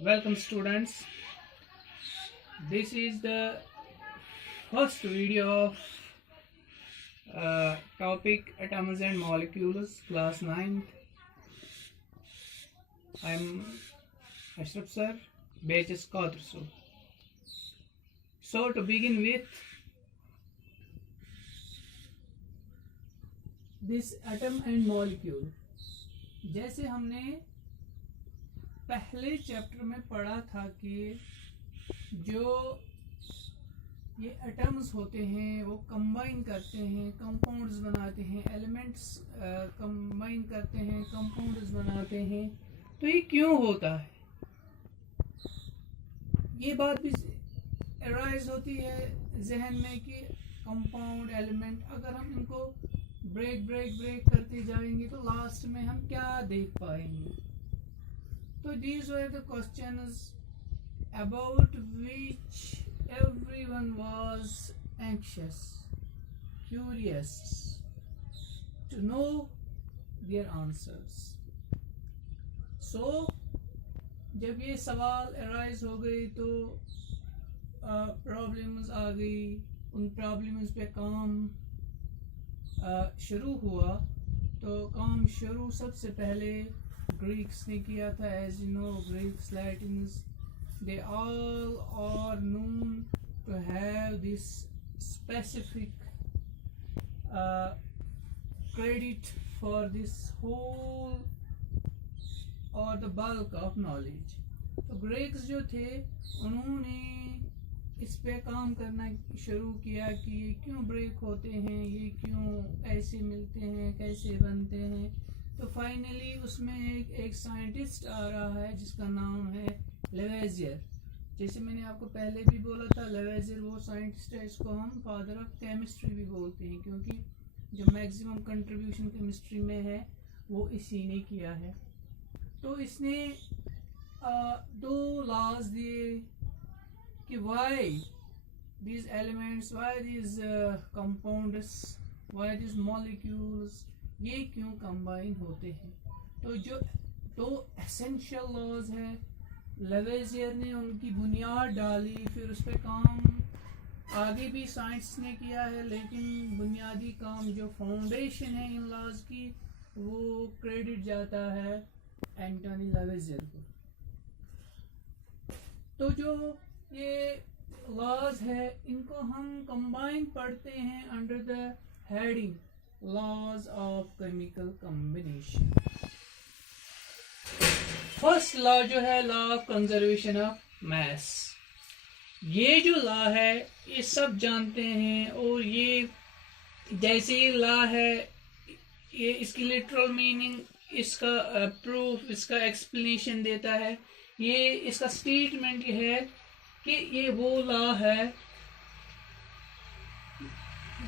Welcome students. This is the first video of topic atoms and molecules class 9th. I am Ashraf sir, BHS Qadrasu. So to begin with, this atom and molecule, जैसे हमने पहले chapter में पढ़ा था कि जो ये atoms होते हैं वो कंबाइन करते हैं, कंपाउंड्स बनाते हैं, एलिमेंट्स कंबाइन करते हैं, कंपाउंड्स बनाते हैं। तो ये क्यों होता है? ये बात भी अराइज होती है जहन में कि कंपाउंड एलिमेंट अगर हम इनको ब्रेक करते जाएंगे तो लास्ट में हम क्या देख पाएंगे। So these were the questions about which everyone was anxious, curious to know their answers. So जब ये सवाल arise हो गई तो प्रॉब्लम्स आ गई, उन प्रॉब्लम्स पे काम शुरू हुआ। तो काम शुरू सबसे पहले Greeks ने किया था। As you know, Greeks, Latins, they all are known to have this specific credit for this whole or the bulk of knowledge. तो Greeks जो थे उन्होंने इस पे काम करना शुरू किया कि ये क्यों ब्रेक होते हैं, ये क्यों ऐसे मिलते हैं, कैसे बनते हैं। तो फाइनली उसमें एक साइंटिस्ट आ रहा है जिसका नाम है लेवेजियर। जैसे मैंने आपको पहले भी बोला था, लेवेजियर वो साइंटिस्ट है, इसको हम फादर ऑफ केमिस्ट्री भी बोलते हैं क्योंकि जो मैक्सिमम कंट्रीब्यूशन केमिस्ट्री में है वो इसी ने किया है। तो इसने दो लॉज दिए कि Y these elements, why these compounds, why these molecules, ये क्यों कंबाइन होते हैं। तो जो दो एसेंशियल लॉज है लेवेजियर ने उनकी बुनियाद डाली, फिर उस पर काम आगे भी साइंस ने किया है, लेकिन बुनियादी काम जो फाउंडेशन है इन लॉज की वो क्रेडिट जाता है एंटोनी लेवेजियर को। तो जो ये लॉज है इनको हम कंबाइन पढ़ते हैं under the heading laws of chemical combination. First law जो है law of conservation of mass, ये जो लॉ है ये सब जानते हैं। और ये जैसे ये लॉ है ये इसकी लिटरल मीनिंग, इसका प्रूफ, इसका एक्सप्लेनेशन देता है। ये इसका स्टेटमेंट ये है कि ये वो लॉ है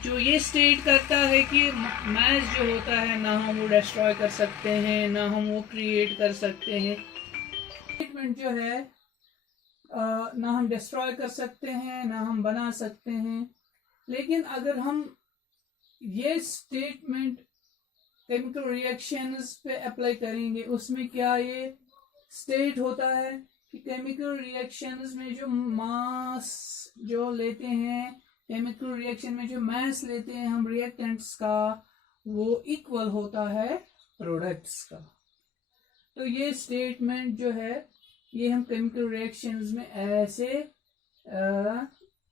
जो ये स्टेट करता है कि मास जो होता है ना हम वो डिस्ट्रॉय कर सकते हैं ना हम वो क्रिएट कर सकते हैं। स्टेटमेंट जो है ना हम डिस्ट्रॉय कर सकते हैं ना हम बना सकते हैं। लेकिन अगर हम ये स्टेटमेंट केमिकल रिएक्शंस पे अप्लाई करेंगे उसमें क्या ये स्टेट होता है कि केमिकल रिएक्शंस में जो मास जो लेते हैं, केमिकल रिएक्शन में जो मास लेते हैं हम रिएक्टेंट्स का, वो इक्वल होता है प्रोडक्ट्स का। तो ये स्टेटमेंट जो है ये हम केमिकल रिएक्शंस में ऐसे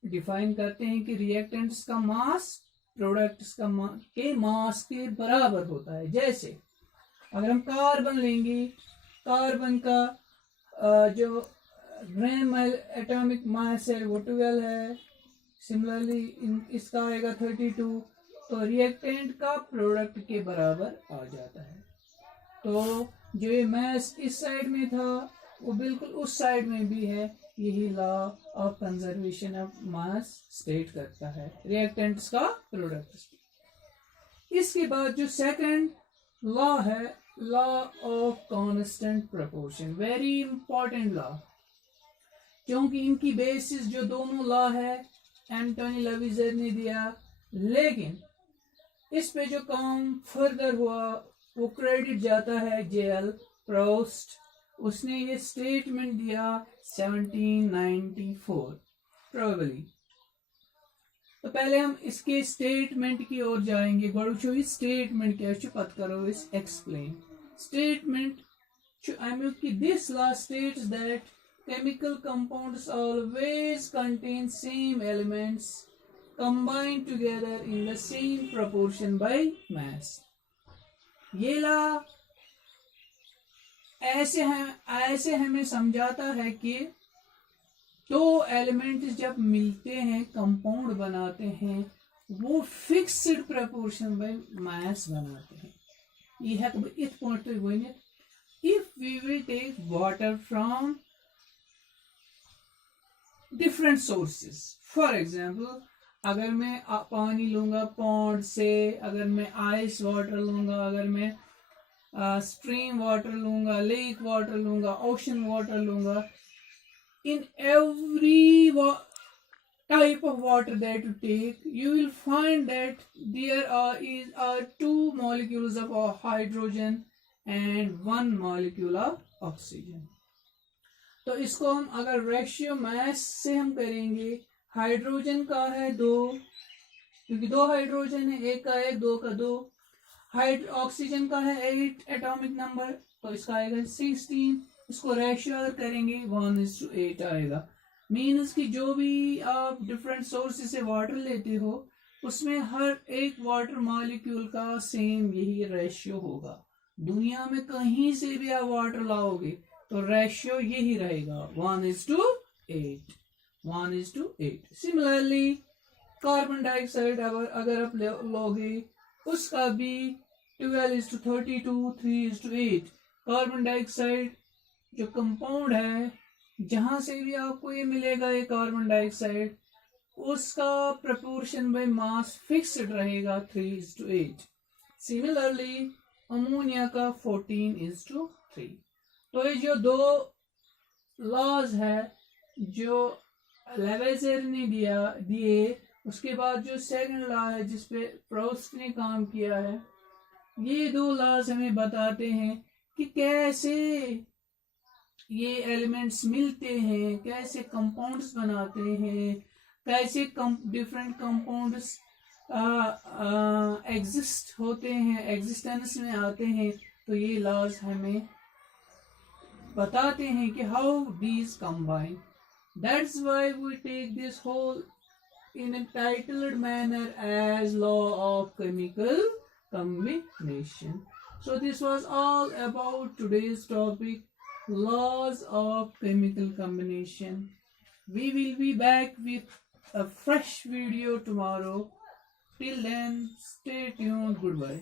डिफाइन करते हैं कि रिएक्टेंट्स का मास प्रोडक्ट्स का के मास के बराबर होता है। जैसे अगर हम कार्बन लेंगे, कार्बन का जो ग्राम एटॉमिक मास है वो 12 है। सिमिलरली इसका आएगा 32, तो रिएक्टेंट का प्रोडक्ट के बराबर आ जाता है। तो जो ये मास इस साइड में था वो बिल्कुल उस साइड में भी है। यही law of conservation of mass state करता है रिएक्टेंट्स का प्रोडक्ट। इसके बाद जो सेकंड लॉ है law of constant proportion, very important law, क्योंकि इनकी बेसिस जो दोनों लॉ है एंटोनी लेवेजियर ने दिया, लेकिन इस पे जो काम फर्दर हुआ वो क्रेडिट जाता है जेएल प्रोस्ट उसने ये स्टेटमेंट दिया 1794 प्रोबेबली। तो पहले हम इसके स्टेटमेंट की ओर जाएंगे। गोड़ वुचो ये स्टेटमेंट क्या पत करो इस एक्सप्लेन। स्टेटमेंट अमुक कि this law states that chemical compounds always contain same elements combined together in the same proportion by mass। ये लॉ ऐसे हमें समझाता है कि दो एलिमेंट्स जब मिलते हैं कंपाउंड बनाते हैं वो फिक्स्ड प्रपोर्शन बाय मास बनाते हैं। ये है तो इत पॉइंट तो वनित if we will take water from different sources. For example अगर मैं पानी लूंगा पॉन्ड से, अगर मैं आइस वाटर लूंगा, अगर मैं स्ट्रीम वाटर लूंगा, लेक वाटर लूंगा, ओशन वाटर लूंगा, in every type of water that you take, you will find that there are two molecules of hydrogen and one molecule of oxygen। तो इसको हम अगर रेशियो मास से हम करेंगे, हाइड्रोजन का है 2 क्योंकि 2 हाइड्रोजन है, एक का 1 2 का 2। ऑक्सीजन का है 8 एटॉमिक नंबर, तो इसका आएगा 16। इसको रेशियो अगर करेंगे 1:8 आएगा। मीन्स कि जो भी आप डिफरेंट सोर्सेज से वाटर लेते हो उसमें हर एक वाटर मॉलिक्यूल का सेम यही रेशियो होगा। दुनिया में कहीं से भी आप वाटर लाओगे तो रेशियो यही रहेगा 1:8 1:8। सिमिलरली कार्बन डाइऑक्साइड अगर आप लोगे उसका भी 12:32 3:8। कार्बन डाइऑक्साइड जो कंपाउंड है जहां से भी आपको ये मिलेगा ये कार्बन डाइऑक्साइड, उसका प्रपोर्शन बाय मास फिक्स्ड रहेगा 3:8। सिमिलरली अमोनिया का 14:3। तो ये जो दो लॉज है जो लेवेज़र ने दिए, उसके बाद जो सेकंड लॉ है जिसपे प्रोस्ट ने काम किया है, ये 2 लॉज हमें बताते हैं कि कैसे ये एलिमेंट्स मिलते हैं, कैसे कंपाउंड्स बनाते हैं, कैसे डिफरेंट कंपाउंड्स एग्जिस्ट होते हैं, एग्जिस्टेंस में आते हैं। तो ये लॉज हमें बताते हैं कि how these combine. That's why we take this whole in a titled manner as law of chemical combination। So this was all about today's topic, laws of chemical combination। We will be back with a fresh video tomorrow. Till then, stay tuned. Goodbye.